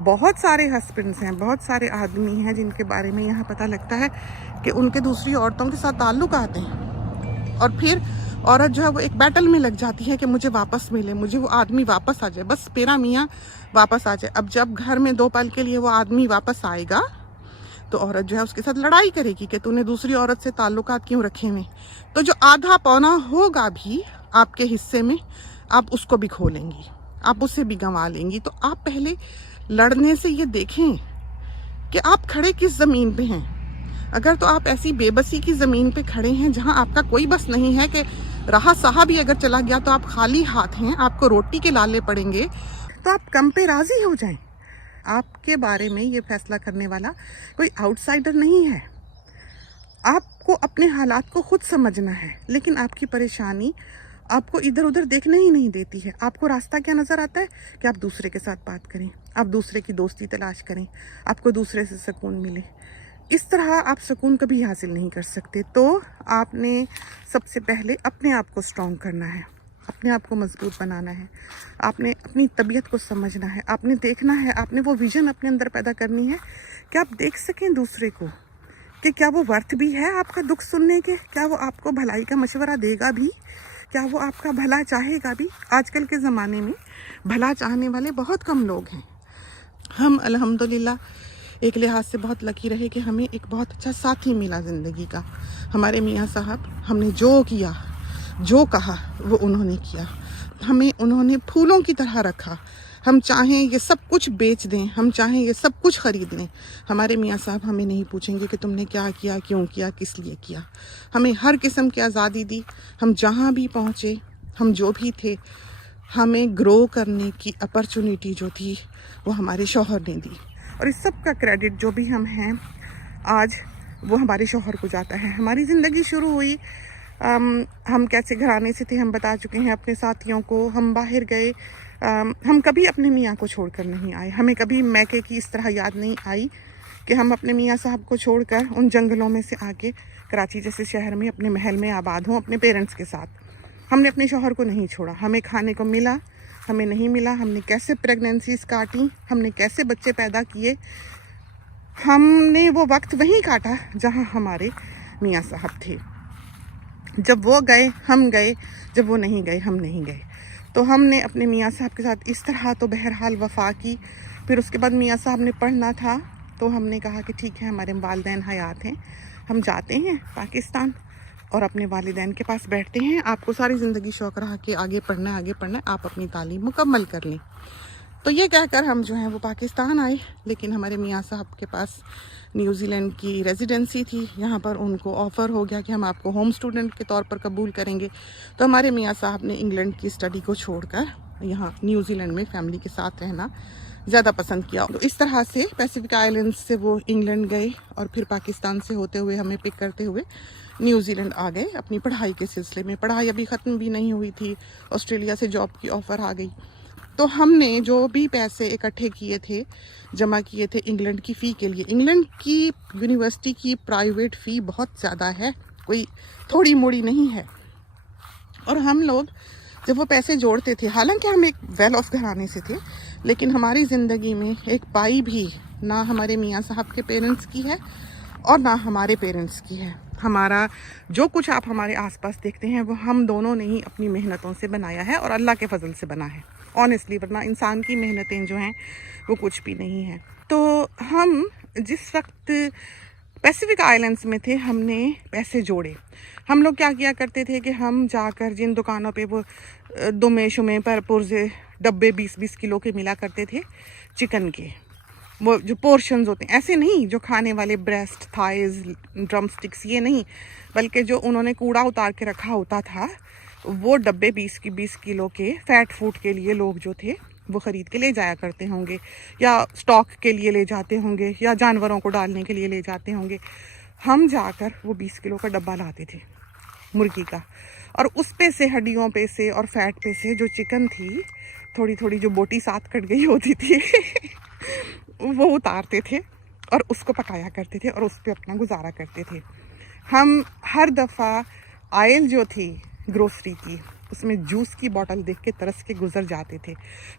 बहुत सारे हस्बैंड्स हैं, बहुत सारे आदमी हैं जिनके बारे में यहाँ पता लगता है कि उनके दूसरी औरतों के साथ ताल्लुक आते हैं, और फिर औरत जो है वो एक बैटल में लग जाती है कि मुझे वापस मिले, मुझे वो आदमी वापस आ जाए, बस मेरा मियाँ वापस आ जाए। अब जब घर में 2 पल के लिए वो आदमी वापस आएगा तो औरत जो है उसके साथ लड़ाई करेगी कि तूने दूसरी औरत से ताल्लुकात क्यों रखे हुए। तो जो आधा पौना होगा भी आपके हिस्से में, आप उसको भी खो लेंगी, आप उसे भी गंवा लेंगी। तो आप पहले लड़ने से ये देखें कि आप खड़े किस ज़मीन पे हैं। अगर तो आप ऐसी बेबसी की ज़मीन पे खड़े हैं जहां आपका कोई बस नहीं है कि राह साहब भी अगर चला गया तो आप खाली हाथ हैं, आपको रोटी के लाले पड़ेंगे, तो आप कम पे राज़ी हो जाएं। आपके बारे में ये फैसला करने वाला कोई आउटसाइडर नहीं है। आपको अपने हालात को खुद समझना है, लेकिन आपकी परेशानी आपको इधर उधर देखने ही नहीं देती है। आपको रास्ता क्या नज़र आता है कि आप दूसरे के साथ बात करें, आप दूसरे की दोस्ती तलाश करें, आपको दूसरे से सुकून मिले। इस तरह आप सुकून कभी हासिल नहीं कर सकते। तो आपने सबसे पहले अपने आप को स्ट्रॉन्ग करना है, अपने आप को मजबूत बनाना है, आपने अपनी तबीयत को समझना है, आपने देखना है, आपने वो विजन अपने अंदर पैदा करनी है कि आप देख सकें दूसरे को कि क्या वो वर्थ भी है आपका दुख सुनने के, क्या वो आपको भलाई का मशवरा देगा भी, क्या वो आपका भला चाहेगा भी। आजकल के ज़माने में भला चाहने वाले बहुत कम लोग हैं। हम अल्हम्दुलिल्लाह एक लिहाज से बहुत लकी रहे कि हमें एक बहुत अच्छा साथी मिला ज़िंदगी का। हमारे मियाँ साहब, हमने जो किया, जो कहा वो उन्होंने किया। हमें उन्होंने फूलों की तरह रखा। हम चाहें ये सब कुछ बेच दें, हम चाहें ये सब कुछ ख़रीद लें, हमारे मियाँ साहब हमें नहीं पूछेंगे कि तुमने क्या किया, क्यों किया, किस लिए किया। हमें हर किस्म की आज़ादी दी। हम जहाँ भी पहुँचे, हम जो भी थे, हमें ग्रो करने की अपॉर्चुनिटी जो थी वो हमारे शौहर ने दी। और इस सब का क्रेडिट जो भी हम हैं आज, वो हमारे शौहर को जाता है। हमारी ज़िंदगी शुरू हुई, हम कैसे घराने से थे हम बता चुके हैं अपने साथियों को। हम बाहर गए, हम कभी अपने मियाँ को छोड़कर नहीं आए। हमें कभी मैके की इस तरह याद नहीं आई कि हम अपने मियाँ साहब को छोड़कर उन जंगलों में से आके कराची जैसे शहर में अपने महल में आबाद हों अपने पेरेंट्स के साथ। हमने अपने शौहर को नहीं छोड़ा। हमें खाने को मिला, हमें नहीं मिला, हमने कैसे प्रेगनेंसीज काटी, हमने कैसे बच्चे पैदा किए, हमने वो वक्त वहीं काटा जहाँ हमारे मियाँ साहब थे। जब वो गए हम गए, जब वो नहीं गए हम नहीं गए। तो हमने अपने मियाँ साहब के साथ इस तरह तो बहरहाल वफ़ा की। फिर उसके बाद मियाँ साहब ने पढ़ना था तो हमने कहा कि ठीक है, हमारे वालिदैन हयात हैं, हम जाते हैं पाकिस्तान और अपने वालिदैन के पास बैठते हैं। आपको सारी ज़िंदगी शौक़ रहा कि आगे पढ़ना है, आगे पढ़ना है, आप अपनी तालीम मुकम्मल कर लें। तो ये कहकर हम जो हैं वो पाकिस्तान आए। लेकिन हमारे मियाँ साहब के पास न्यूजीलैंड की रेजिडेंसी थी, यहाँ पर उनको ऑफ़र हो गया कि हम आपको होम स्टूडेंट के तौर पर कबूल करेंगे। तो हमारे मियाँ साहब ने इंग्लैंड की स्टडी को छोड़कर यहाँ न्यूजीलैंड में फैमिली के साथ रहना ज़्यादा पसंद किया। तो इस तरह से पैसिफिक आइलैंड्स से वो इंग्लैंड गए और फिर पाकिस्तान से होते हुए हमें पिक करते हुए न्यूजीलैंड आ गए अपनी पढ़ाई के सिलसिले में। पढ़ाई अभी ख़त्म भी नहीं हुई थी, ऑस्ट्रेलिया से जॉब की ऑफ़र आ गई। तो हमने जो भी पैसे इकट्ठे किए थे, जमा किए थे इंग्लैंड की फ़ी के लिए। इंग्लैंड की यूनिवर्सिटी की प्राइवेट फ़ी बहुत ज़्यादा है, कोई थोड़ी मोड़ी नहीं है। और हम लोग जब वो पैसे जोड़ते थे, हालांकि हम एक वेल ऑफ घराने से थे, लेकिन हमारी ज़िंदगी में एक पाई भी ना हमारे मियाँ साहब के पेरेंट्स की है और ना हमारे पेरेंट्स की है। हमारा जो कुछ आप हमारे आसपास देखते हैं वो हम दोनों ने ही अपनी मेहनतों से बनाया है और अल्लाह के फजल से बना है, ऑनेस्टली। वरना इंसान की मेहनतें जो हैं वो कुछ भी नहीं है। तो हम जिस वक्त पैसिफिक आइलैंड्स में थे, हमने पैसे जोड़े। हम लोग क्या किया करते थे कि हम जाकर जिन दुकानों पे वो दुमे शुमे पर पुरजे डब्बे 20-20 किलो के मिला करते थे चिकन के, वो जो पोर्शंस होते हैं, ऐसे नहीं जो खाने वाले ब्रेस्ट, थाइज, ड्रम स्टिक्स, ये नहीं, बल्कि जो उन्होंने कूड़ा उतार के रखा होता था वो डब्बे 20 किलो के फैट फूड के लिए लोग जो थे वो ख़रीद के ले जाया करते होंगे, या स्टॉक के लिए ले जाते होंगे, या जानवरों को डालने के लिए ले जाते होंगे। हम जाकर वो 20 किलो का डब्बा लाते थे मुर्गी का, और उस पे से हड्डियों पे से और फैट पे से जो चिकन थी, थोड़ी थोड़ी जो बोटी साथ कट गई होती थी वो उतारते थे और उसको पकाया करते थे और उस पर अपना गुजारा करते थे। हम हर दफ़ा आयल जो थी ग्रोसरी की, उसमें जूस की बोतल देख के तरस के गुजर जाते थे।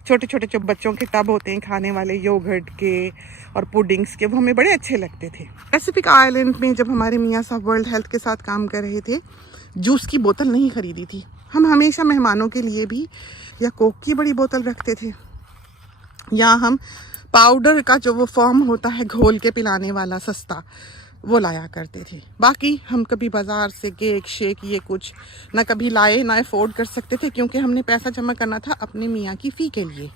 छोटे छोटे जो बच्चों के टब होते हैं खाने वाले योगर्ट के और पुडिंग्स के, वो हमें बड़े अच्छे लगते थे। पैसिफिक आइलैंड में जब हमारे मियाँ साहब वर्ल्ड हेल्थ के साथ काम कर रहे थे, जूस की बोतल नहीं खरीदी थी। हम हमेशा मेहमानों के लिए भी या कोक की बड़ी बोतल रखते थे, या हम पाउडर का जो वो फॉर्म होता है घोल के पिलाने वाला सस्ता, वो लाया करते थे। बाकी हम कभी बाज़ार से केक शेक ये कुछ ना कभी लाए, ना अफोर्ड कर सकते थे, क्योंकि हमने पैसा जमा करना था अपने मियाँ की फ़ी के लिए,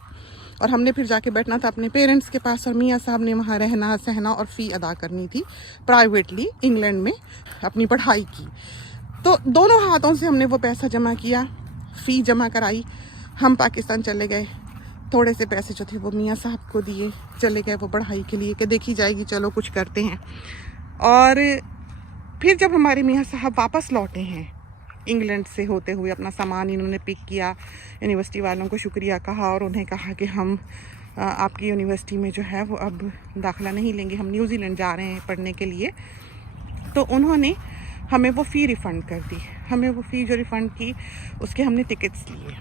और हमने फिर जाके बैठना था अपने पेरेंट्स के पास, और मियाँ साहब ने वहाँ रहना सहना और फ़ी अदा करनी थी प्राइवेटली इंग्लैंड में अपनी पढ़ाई की। तो दोनों हाथों से हमने वो पैसा जमा किया, फ़ी जमा कराई, हम पाकिस्तान चले गए। थोड़े से पैसे जो थे वो मियाँ साहब को दिए, चले गए वो पढ़ाई के लिए कि देखी जाएगी, चलो कुछ करते हैं। और फिर जब हमारे मियाँ साहब वापस लौटे हैं इंग्लैंड से होते हुए, अपना सामान इन्होंने पिक किया, यूनिवर्सिटी वालों को शुक्रिया कहा और उन्हें कहा कि हम आपकी यूनिवर्सिटी में जो है वो अब दाखिला नहीं लेंगे, हम न्यूजीलैंड जा रहे हैं पढ़ने के लिए। तो उन्होंने हमें वो फ़ी रिफ़ंड कर दी। हमें वो फ़ी जो रिफ़ंड की, उसके हमने टिकट्स लिए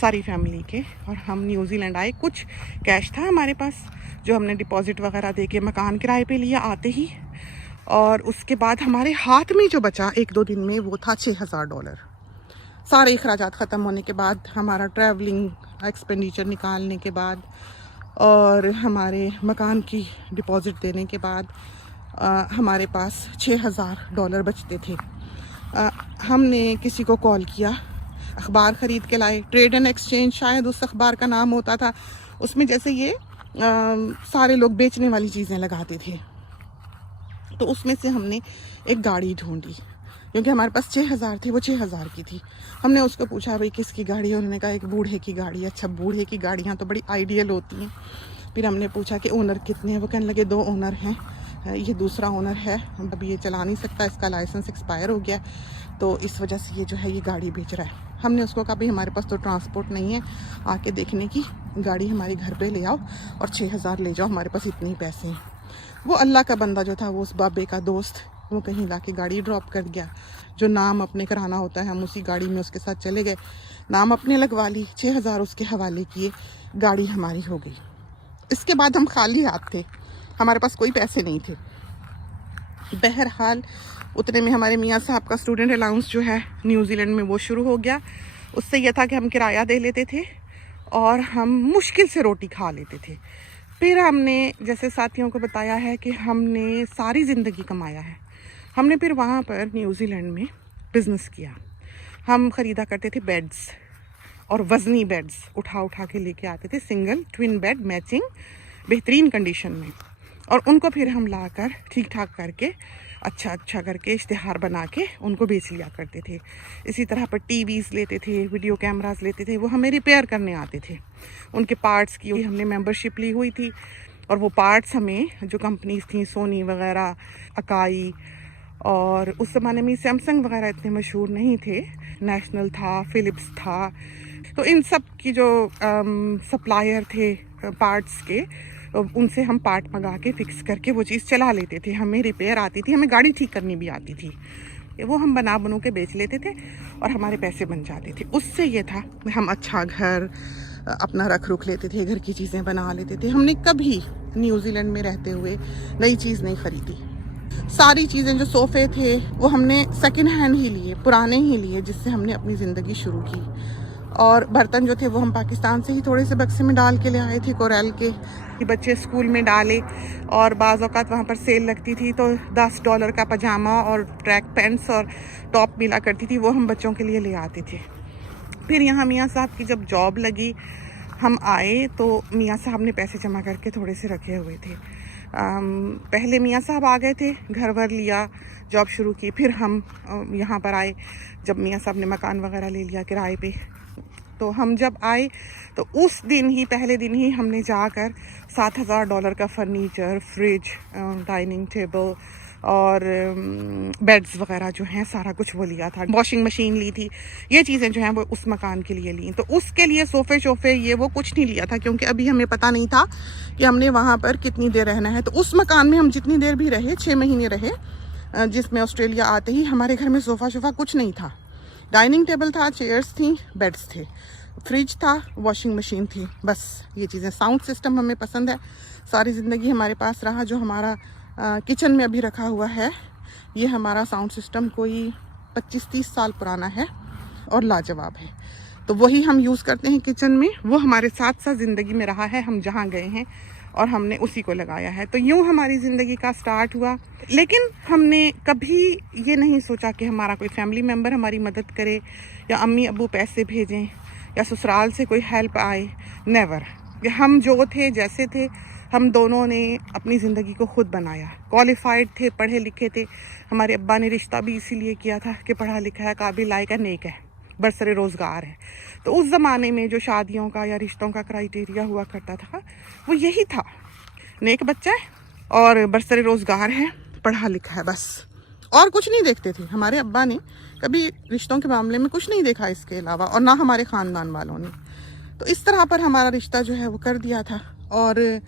सारी फैमिली के, और हम न्यूजीलैंड आए। कुछ कैश था हमारे पास जो हमने डिपॉज़िट वगैरह दे के मकान किराए पे लिया आते ही, और उसके बाद हमारे हाथ में जो बचा 1-2 दिन में वो था $6000। सारे अखराजात ख़त्म होने के बाद, हमारा ट्रैवलिंग एक्सपेंडिचर निकालने के बाद और हमारे मकान की डिपॉज़िट देने के बाद हमारे पास $6000 बचते थे। हमने किसी को कॉल किया, अखबार ख़रीद के लाए, ट्रेड एंड एक्सचेंज शायद उस अखबार का नाम होता था। उसमें जैसे ये सारे लोग बेचने वाली चीज़ें लगाते थे, तो उसमें से हमने एक गाड़ी ढूंढी, क्योंकि हमारे पास 6000 थे, वो 6000 की थी। हमने उसको पूछा भाई किसकी गाड़ी है, उन्होंने कहा एक बूढ़े की गाड़ी। अच्छा, बूढ़े की गाड़ियाँ तो बड़ी आइडियल होती हैं। फिर हमने पूछा कि ओनर कितने हैं, वो कहने लगे 2 ओनर हैं, ये दूसरा ओनर है, अब ये चला नहीं सकता, इसका लाइसेंस एक्सपायर हो गया, तो इस वजह से ये जो है ये गाड़ी बेच रहा है। हमने उसको कहा भाई हमारे पास तो ट्रांसपोर्ट नहीं है आके देखने की, गाड़ी हमारे घर पे ले आओ और 6000 ले जाओ, हमारे पास इतने ही पैसे हैं। वो अल्लाह का बंदा जो था, वो उस बाबे का दोस्त, वो कहीं ला के गाड़ी ड्रॉप कर गया। जो नाम अपने कराना होता है, हम उसी गाड़ी में उसके साथ चले गए, नाम अपने लगवा ली, 6000 उसके हवाले किए, गाड़ी हमारी हो गई। इसके बाद हम खाली हाथ थे, हमारे पास कोई पैसे नहीं थे। बहरहाल उतने में हमारे मियाँ साहब का स्टूडेंट अलाउंस जो है न्यूजीलैंड में वो शुरू हो गया। उससे यह था कि हम किराया दे लेते थे और हम मुश्किल से रोटी खा लेते थे। फिर हमने जैसे साथियों को बताया है कि हमने सारी ज़िंदगी कमाया है। हमने फिर वहाँ पर न्यूजीलैंड में बिज़नेस किया। हम ख़रीदा करते थे बेड्स, और वज़नी बेड्स उठा उठा के लेके आते थे, सिंगल ट्विन बेड मैचिंग बेहतरीन कंडीशन में, और उनको फिर हम लाकर ठीक ठाक करके अच्छा करके इश्तिहार बना के उनको बेच लिया करते थे। इसी तरह पर टीवीज़ लेते थे, वीडियो कैमरास लेते थे, वो हमें रिपेयर करने आते थे। उनके पार्ट्स की हमने मेंबरशिप ली हुई थी, और वो पार्ट्स हमें जो कंपनीज थी, सोनी वगैरह, अकाई, और उस ज़माने में सैमसंग वगैरह इतने मशहूर नहीं थे, नेशनल था, फ़िलिप्स था, तो इन सब की जो सप्लायर थे पार्ट्स के, उनसे हम पार्ट मंगा के फिक्स करके वो चीज़ चला लेते थे। हमें रिपेयर आती थी, हमें गाड़ी ठीक करनी भी आती थी, वो हम बनू के बेच लेते थे और हमारे पैसे बन जाते थे। उससे ये था हम अच्छा घर अपना रख रुख लेते थे, घर की चीज़ें बना लेते थे। हमने कभी न्यूजीलैंड में रहते हुए नई चीज़ नहीं ख़रीदी। सारी चीज़ें जो सोफ़े थे वो हमने सेकंड हैंड ही लिए, पुराने ही लिए, जिससे हमने अपनी ज़िंदगी शुरू की। और बर्तन जो थे वो हम पाकिस्तान से ही थोड़े से बक्से में डाल के ले आए थे, कोरल के, कि बच्चे स्कूल में डाले। और बाज़ औक़ात वहाँ पर सेल लगती थी तो $10 का पजामा और ट्रैक पैंट्स और टॉप मिला करती थी, वो हम बच्चों के लिए ले आते थे। फिर यहाँ मियाँ साहब की जब जॉब लगी, हम आए तो मियाँ साहब ने पैसे जमा करके थोड़े से रखे हुए थे। पहले मियाँ साहब आ गए थे, घर वर लिया, जॉब शुरू की। फिर हम यहाँ पर आए जब मियाँ साहब ने मकान वगैरह ले लिया किराए पे। तो हम जब आए तो उस दिन ही, पहले दिन ही हमने जाकर $7000 का फर्नीचर, फ्रिज, डाइनिंग टेबल और बेड्स वगैरह जो हैं सारा कुछ वो लिया था। वॉशिंग मशीन ली थी, ये चीज़ें जो हैं वो उस मकान के लिए ली। तो उसके लिए सोफ़े शोफ़े ये वो कुछ नहीं लिया था, क्योंकि अभी हमें पता नहीं था कि हमने वहाँ पर कितनी देर रहना है। तो उस मकान में हम जितनी देर भी रहे, 6 महीने रहे, जिसमें ऑस्ट्रेलिया आते ही हमारे घर में सोफ़ा शोफ़ा कुछ नहीं था। डाइनिंग टेबल था, चेयर्स थी, बेड्स थे, फ्रिज था, वॉशिंग मशीन थी, बस ये चीज़ें। साउंड सिस्टम हमें पसंद है, सारी ज़िंदगी हमारे पास रहा। जो हमारा किचन में अभी रखा हुआ है, ये हमारा साउंड सिस्टम कोई 25-30 साल पुराना है और लाजवाब है। तो वही हम यूज़ करते हैं किचन में, वो हमारे साथ साथ ज़िंदगी में रहा है। हम जहाँ गए हैं और हमने उसी को लगाया है। तो यूँ हमारी ज़िंदगी का स्टार्ट हुआ। लेकिन हमने कभी ये नहीं सोचा कि हमारा कोई फैमिली मेम्बर हमारी मदद करे, या अम्मी अब्बू पैसे भेजें, या ससुराल से कोई हेल्प आए। नेवर। हम जो थे, जैसे थे, हम दोनों ने अपनी ज़िंदगी को खुद बनाया। क्वालिफाइड थे, पढ़े लिखे थे। हमारे अब्बा ने रिश्ता भी इसीलिए किया था कि पढ़ा लिखा है, काबिल लायक है, नेक है, बरसरे रोज़गार है। तो उस ज़माने में जो शादियों का या रिश्तों का क्राइटेरिया हुआ करता था, वो यही था, नेक बच्चा है और बरसरे रोज़गार है, पढ़ा लिखा है, बस। और कुछ नहीं देखते थे। हमारे अब्बा ने कभी रिश्तों के मामले में कुछ नहीं देखा इसके अलावा, और ना हमारे ख़ानदान वालों ने। तो इस तरह पर हमारा रिश्ता जो है वो कर दिया था। और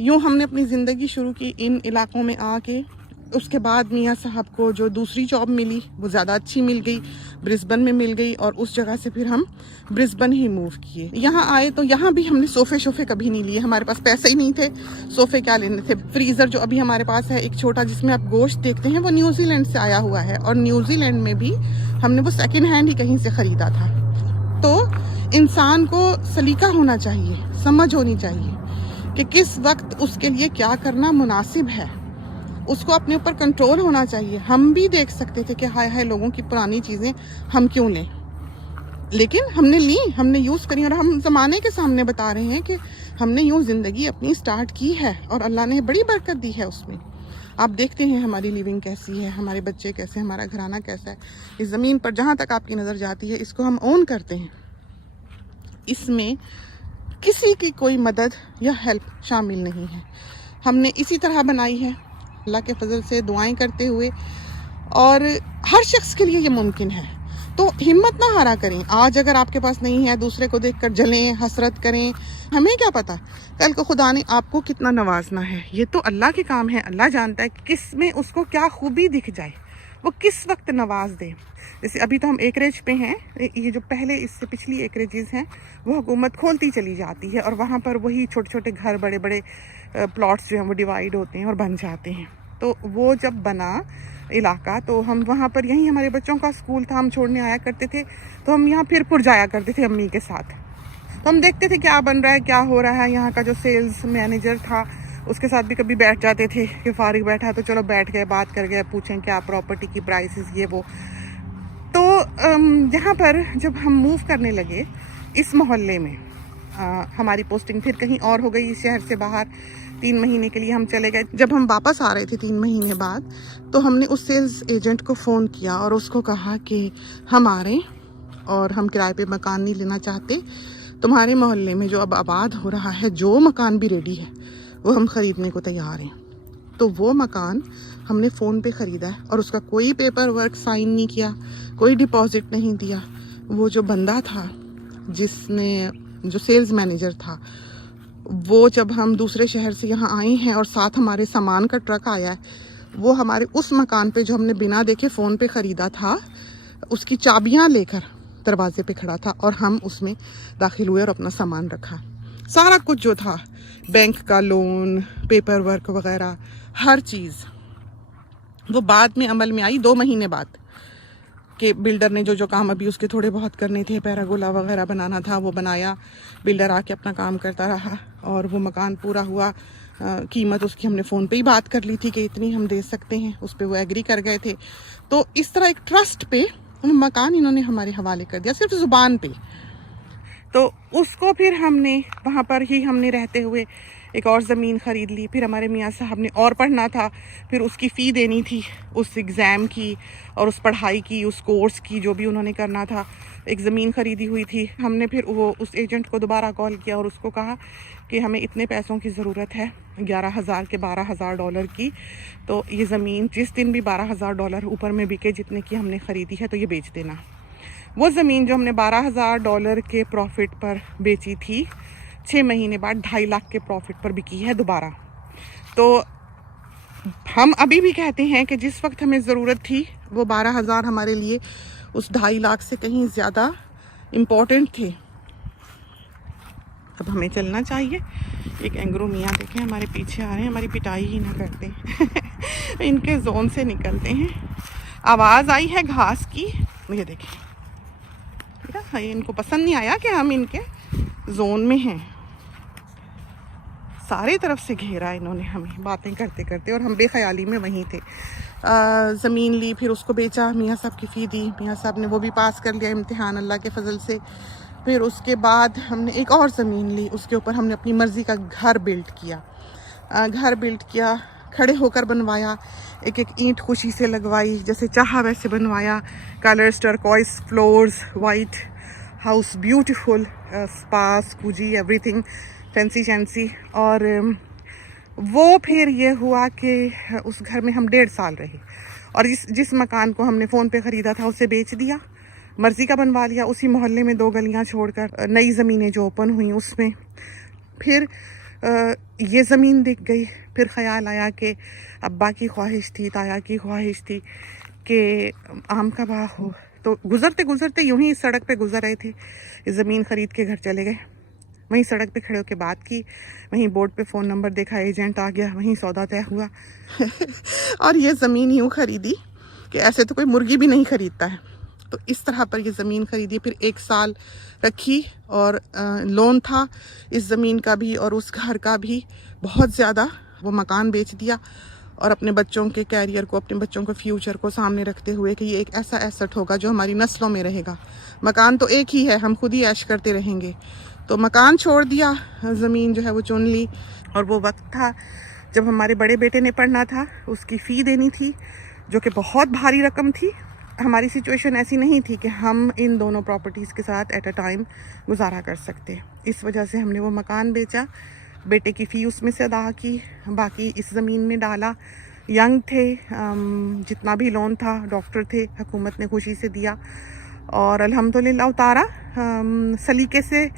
यूँ हमने अपनी ज़िंदगी शुरू की इन इलाकों में आके। उसके बाद मियाँ साहब को जो दूसरी जॉब मिली वो ज़्यादा अच्छी मिल गई, ब्रिस्बेन में मिल गई, और उस जगह से फिर हम ब्रिस्बेन ही मूव किए। यहाँ आए तो यहाँ भी हमने सोफ़े शोफ़े कभी नहीं लिए, हमारे पास पैसे ही नहीं थे, सोफ़े क्या लेने थे। फ्रीज़र जो अभी हमारे पास है एक छोटा, जिसमें आप गोश्त देखते हैं, वो न्यूजीलैंड से आया हुआ है, और न्यूजीलैंड में भी हमने वो सेकेंड हैंड ही कहीं से ख़रीदा था। तो इंसान को सलीका होना चाहिए, समझ होनी चाहिए कि किस वक्त उसके लिए क्या करना मुनासिब है, उसको अपने ऊपर कंट्रोल होना चाहिए। हम भी देख सकते थे कि हाय हाय लोगों की पुरानी चीज़ें हम क्यों लें, लेकिन हमने ली, हमने यूज़ करी, और हम ज़माने के सामने बता रहे हैं कि हमने यूँ ज़िंदगी अपनी स्टार्ट की है और अल्लाह ने बड़ी बरकत दी है उसमें। आप देखते हैं हमारी लिविंग कैसी है, हमारे बच्चे कैसे, हमारा घराना कैसा है। इस ज़मीन पर जहाँ तक आपकी नज़र जाती है, इसको हम ओन करते हैं। इसमें किसी की कोई मदद या हेल्प शामिल नहीं है, हमने इसी तरह बनाई है, अल्लाह के फजल से दुआएं करते हुए। और हर शख्स के लिए ये मुमकिन है। तो हिम्मत ना हारा करें। आज अगर आपके पास नहीं है, दूसरे को देखकर जलें, हसरत करें। हमें क्या पता कल को खुदा ने आपको कितना नवाजना है। ये तो अल्लाह के काम है। अल्लाह जानता है किस में उसको क्या खूबी दिख जाए, वो किस वक्त नवाज दे। जैसे अभी तो हम एकरेज पे हैं, ये जो पहले इससे पिछली एकरेजेस हैं वो हुकूमत खोलती चली जाती है, और वहाँ पर वही छोटे छोटे घर, बड़े बड़े प्लॉट्स जो हैं वो डिवाइड होते हैं और बन जाते हैं। तो वो जब बना इलाका, तो हम वहाँ पर, यहीं हमारे बच्चों का स्कूल था, हम छोड़ने आया करते थे, तो हम यहाँ फिर जाया करते थे अम्मी के साथ। तो हम देखते थे क्या बन रहा है, क्या हो रहा है। यहाँ का जो सेल्स मैनेजर था उसके साथ भी कभी बैठ जाते थे कि फारिग बैठा तो चलो बैठ गए, बात कर गए, पूछें क्या प्रॉपर्टी की प्राइसेस, ये वो। तो यहाँ पर जब हम मूव करने लगे इस मोहल्ले में, हमारी पोस्टिंग फिर कहीं और हो गई, शहर से बाहर। 3 महीने के लिए हम चले गए। जब हम वापस आ रहे थे 3 महीने बाद, तो हमने उस सेल्स एजेंट को फ़ोन किया और उसको कहा कि हम आ रहे हैं और हम किराए पे मकान नहीं लेना चाहते, तुम्हारे मोहल्ले में जो अब आबाद हो रहा है, जो मकान भी रेडी है वो हम ख़रीदने को तैयार हैं। तो वो मकान हमने फ़ोन पे ख़रीदा है, और उसका कोई पेपर वर्क साइन नहीं किया, कोई डिपॉजिट नहीं दिया। वो जो बंदा था, जिसने, जो सेल्स मैनेजर था, वो जब हम दूसरे शहर से यहाँ आए हैं और साथ हमारे सामान का ट्रक आया है, वो हमारे उस मकान पे जो हमने बिना देखे फ़ोन पे ख़रीदा था, उसकी चाबियाँ लेकर दरवाजे पे खड़ा था, और हम उसमें दाखिल हुए और अपना सामान रखा। सारा कुछ जो था, बैंक का लोन, पेपर वर्क वगैरह, हर चीज़ वो बाद में अमल में आई 2 महीने बाद, कि बिल्डर ने जो काम अभी उसके थोड़े बहुत करने थे, पैरागोला वगैरह बनाना था, वो बनाया। बिल्डर आके अपना काम करता रहा और वो मकान पूरा हुआ। कीमत उसकी हमने फ़ोन पे ही बात कर ली थी कि इतनी हम दे सकते हैं, उस पर वो एग्री कर गए थे। तो इस तरह एक ट्रस्ट पे मकान इन्होंने हमारे हवाले कर दिया, सिर्फ ज़ुबान पे। तो उसको फिर हमने वहाँ पर ही हमने रहते हुए एक और ज़मीन ख़रीद ली। फिर हमारे मियाँ साहब ने और पढ़ना था, फिर उसकी फ़ी देनी थी, उस एग्ज़ाम की और उस पढ़ाई की, उस कोर्स की, जो भी उन्होंने करना था। एक ज़मीन ख़रीदी हुई थी। हमने फिर वो उस एजेंट को दोबारा कॉल किया और उसको कहा कि हमें इतने पैसों की ज़रूरत है, 11,000 के $12,000 की। तो ये ज़मीन जिस दिन भी $12,000 ऊपर में बिके जितने की हमने ख़रीदी है, तो ये बेच देना। वो ज़मीन जो हमने $12,000 के प्रॉफिट पर बेची थी, 6 महीने बाद 2.5 लाख के प्रॉफिट पर बिकी है दोबारा। तो हम अभी भी कहते हैं कि जिस वक्त हमें ज़रूरत थी, वो 12,000 हमारे लिए उस 2.5 लाख से कहीं ज़्यादा इम्पोर्टेंट थे। अब हमें चलना चाहिए। एक एंग्रो मियाँ देखें हमारे पीछे आ रहे हैं, हमारी पिटाई ही ना करते इनके जोन से निकलते हैं। आवाज़ आई है घास की, ये देखें, ठीक है, इनको पसंद नहीं आया कि हम इनके जोन में हैं। सारे तरफ से घेरा इन्होंने हमें बातें करते करते, और हम बेख्याली में वहीं थे। ज़मीन ली, फिर उसको बेचा, मियाँ साहब की फ़ी दी, मियाँ साहब ने वो भी पास कर लिया इम्तिहान अल्लाह के फजल से। फिर उसके बाद हमने एक और ज़मीन ली, उसके ऊपर हमने अपनी मर्ज़ी का घर बिल्ड किया, खड़े होकर बनवाया, एक एक ईंट खुशी से लगवाई, जैसे चाहा वैसे बनवाया। Colours, turquoise floors, white house, beautiful, spa, jacuzzi, everything fancy shancy. और वो फिर ये हुआ कि उस घर में हम 1.5 साल रहे, और जिस मकान को हमने फ़ोन पे ख़रीदा था उसे बेच दिया, मर्ज़ी का बनवा लिया। उसी मोहल्ले में 2 गलियां छोड़कर नई ज़मीनें जो ओपन हुई उसमें फिर ये ज़मीन दिख गई। फिर ख़याल आया कि अब्बा की ख्वाहिश थी, ताया की ख्वाहिश थी कि आम का बाग हो। तो गुज़रते गुज़रते यूं ही इस सड़क पे गुज़र रहे थे, इस ज़मीन ख़रीद के घर चले गए। वहीं सड़क पे खड़े होकर बात की, वहीं बोर्ड पे फ़ोन नंबर देखा, एजेंट आ गया, वहीं सौदा तय हुआ और ये ज़मीन यूँ ख़रीदी कि ऐसे तो कोई मुर्गी भी नहीं ख़रीदता है। तो इस तरह पर ये ज़मीन ख़रीदी, फिर 1 साल रखी, और लोन था इस ज़मीन का भी और उस घर का भी बहुत ज़्यादा। वो मकान बेच दिया, और अपने बच्चों के कैरियर को, अपने बच्चों के फ्यूचर को सामने रखते हुए कि ये एक ऐसा एसेट होगा जो हमारी नस्लों में रहेगा। मकान तो एक ही है, हम खुद ही ऐश करते रहेंगे। तो मकान छोड़ दिया, ज़मीन जो है वो चुन ली। और वो वक्त था जब हमारे बड़े बेटे ने पढ़ना था, उसकी फ़ी देनी थी, जो कि बहुत भारी रकम थी। हमारी सिचुएशन ऐसी नहीं थी कि हम इन दोनों प्रॉपर्टीज़ के साथ एट अ टाइम गुजारा कर सकते। इस वजह से हमने वो मकान बेचा, बेटे की फ़ी उसमें से अदा की, बाकी इस ज़मीन में डाला। यंग थे, जितना भी लोन था, डॉक्टर थे, हुकूमत ने खुशी से दिया, और अल्हम्दुलिल्लाह उतारा, सलीके से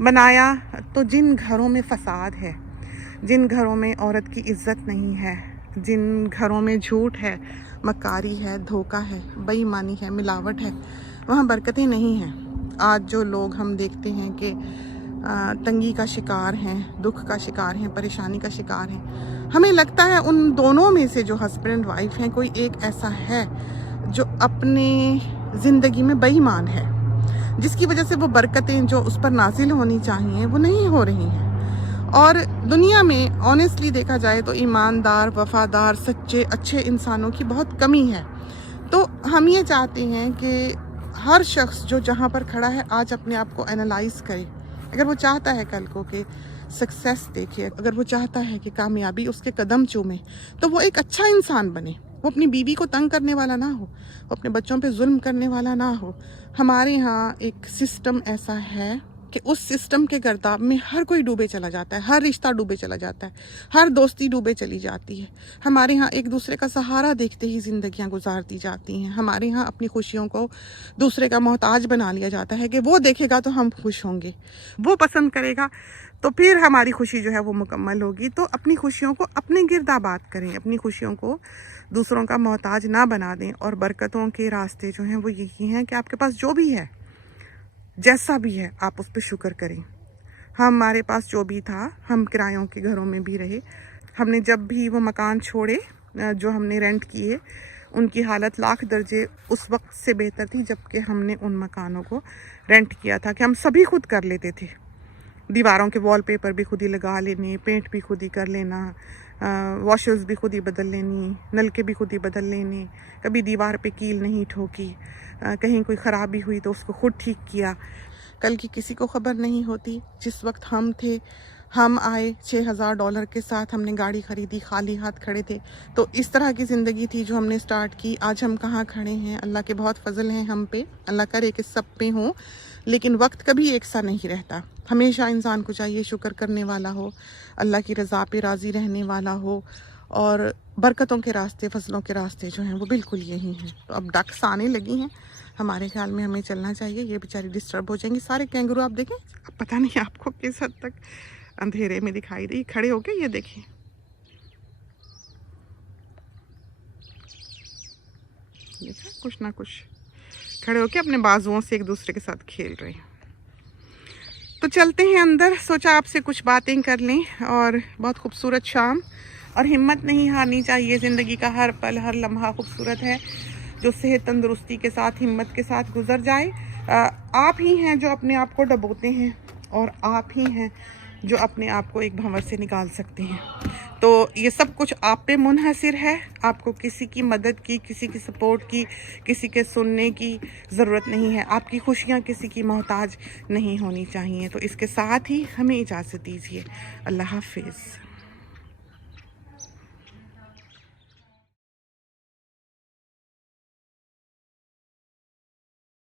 बनाया। तो जिन घरों में फ़साद है, जिन घरों में औरत की इज़्ज़त नहीं है, जिन घरों में झूठ है, मक्कारी है, धोखा है, बेईमानी है, मिलावट है, वहाँ बरकतें नहीं हैं। आज जो लोग हम देखते हैं कि तंगी का शिकार हैं, दुख का शिकार हैं, परेशानी का शिकार हैं, हमें लगता है उन दोनों में से जो हस्बैंड एंड वाइफ हैं, कोई एक ऐसा है जो अपने ज़िंदगी में बेईमान है, जिसकी वजह से वो बरकतें जो उस पर नाजिल होनी चाहिए वो नहीं हो रही हैं। और दुनिया में ऑनेस्टली देखा जाए तो ईमानदार, वफ़ादार, सच्चे, अच्छे इंसानों की बहुत कमी है। तो हम ये चाहते हैं कि हर शख्स जो जहाँ पर खड़ा है आज अपने आप को एनालाइज़ करे। अगर वो चाहता है कल को कि सक्सेस देखे, अगर वो चाहता है कि कामयाबी उसके कदम चूमे, तो वो एक अच्छा इंसान बने। वो अपनी बीवी को तंग करने वाला ना हो, वो अपने बच्चों पे जुल्म करने वाला ना हो। हमारे यहाँ एक सिस्टम ऐसा है कि उस सिस्टम के गर्दाब में हर कोई डूबे चला जाता है, हर रिश्ता डूबे चला जाता है, हर दोस्ती डूबे चली जाती है। हमारे यहाँ एक दूसरे का सहारा देखते ही ज़िंदगियाँ गुजार दी जाती हैं। हमारे यहाँ अपनी खुशियों को दूसरे का मोहताज बना लिया जाता है कि वो देखेगा तो हम खुश होंगे, वो पसंद करेगा तो फिर हमारी खुशी जो है वो मुकम्मल होगी। तो अपनी खुशियों को अपने गिर्द आबाद करें, अपनी खुशियों को दूसरों का मोहताज ना बना दें। और बरकतों के रास्ते जो हैं वो यही हैं कि आपके पास जो भी है, जैसा भी है, आप उस पर शुक्र करें। हमारे पास जो भी था, हम किरायों के घरों में भी रहे। हमने जब भी वो मकान छोड़े जो हमने रेंट किए, उनकी हालत लाख दर्जे उस वक्त से बेहतर थी जबकि हमने उन मकानों को रेंट किया था, कि हम सभी खुद कर लेते थे। दीवारों के वॉलपेपर भी खुद ही लगा लेने, पेंट भी खुद ही कर लेना, वॉशर्स भी खुद ही बदल लेनी, नलके भी खुद ही बदल लेने, कभी दीवार पे कील नहीं ठोकी, कहीं कोई ख़राबी हुई तो उसको खुद ठीक किया। कल की किसी को ख़बर नहीं होती। जिस वक्त हम थे, हम आए $6000 के साथ, हमने गाड़ी ख़रीदी, खाली हाथ खड़े थे। तो इस तरह की ज़िंदगी थी जो हमने स्टार्ट की। आज हम कहाँ खड़े हैं, अल्लाह के बहुत फ़ज़ल हैं हम पे, अल्लाह करे कि सब पे हों। लेकिन वक्त कभी एक सा नहीं रहता, हमेशा इंसान को चाहिए शुक्र करने वाला हो, अल्लाह की रज़ा पे राज़ी रहने वाला हो। और बरकतों के रास्ते, फसलों के रास्ते जो हैं वो बिल्कुल यही हैं। तो अब डक्स आने लगी हैं, हमारे ख्याल में हमें चलना चाहिए। ये बेचारी डिस्टर्ब हो जाएंगी। सारे कैंगरू आप देखें, अब पता नहीं आपको किस हद तक अंधेरे में दिखाई दे, खड़े होके ये देखें, देखा कुछ ना कुछ खड़े होकर अपने बाजुओं से एक दूसरे के साथ खेल रहे हैं। तो चलते हैं अंदर, सोचा आपसे कुछ बातें कर लें। और बहुत खूबसूरत शाम, और हिम्मत नहीं हारनी चाहिए। ज़िंदगी का हर पल हर लम्हा खूबसूरत है, जो सेहत तंदुरुस्ती के साथ हिम्मत के साथ गुजर जाए। आप ही हैं जो अपने आप को डबोते हैं, और आप ही हैं जो अपने आप को एक भंवर से निकाल सकते हैं। तो ये सब कुछ आप पे मुनहसिर है। आपको किसी की मदद की, किसी की सपोर्ट की, किसी के सुनने की ज़रूरत नहीं है। आपकी खुशियाँ किसी की मोहताज नहीं होनी चाहिए। तो इसके साथ ही हमें इजाज़त दीजिए। अल्लाह हाफिज़।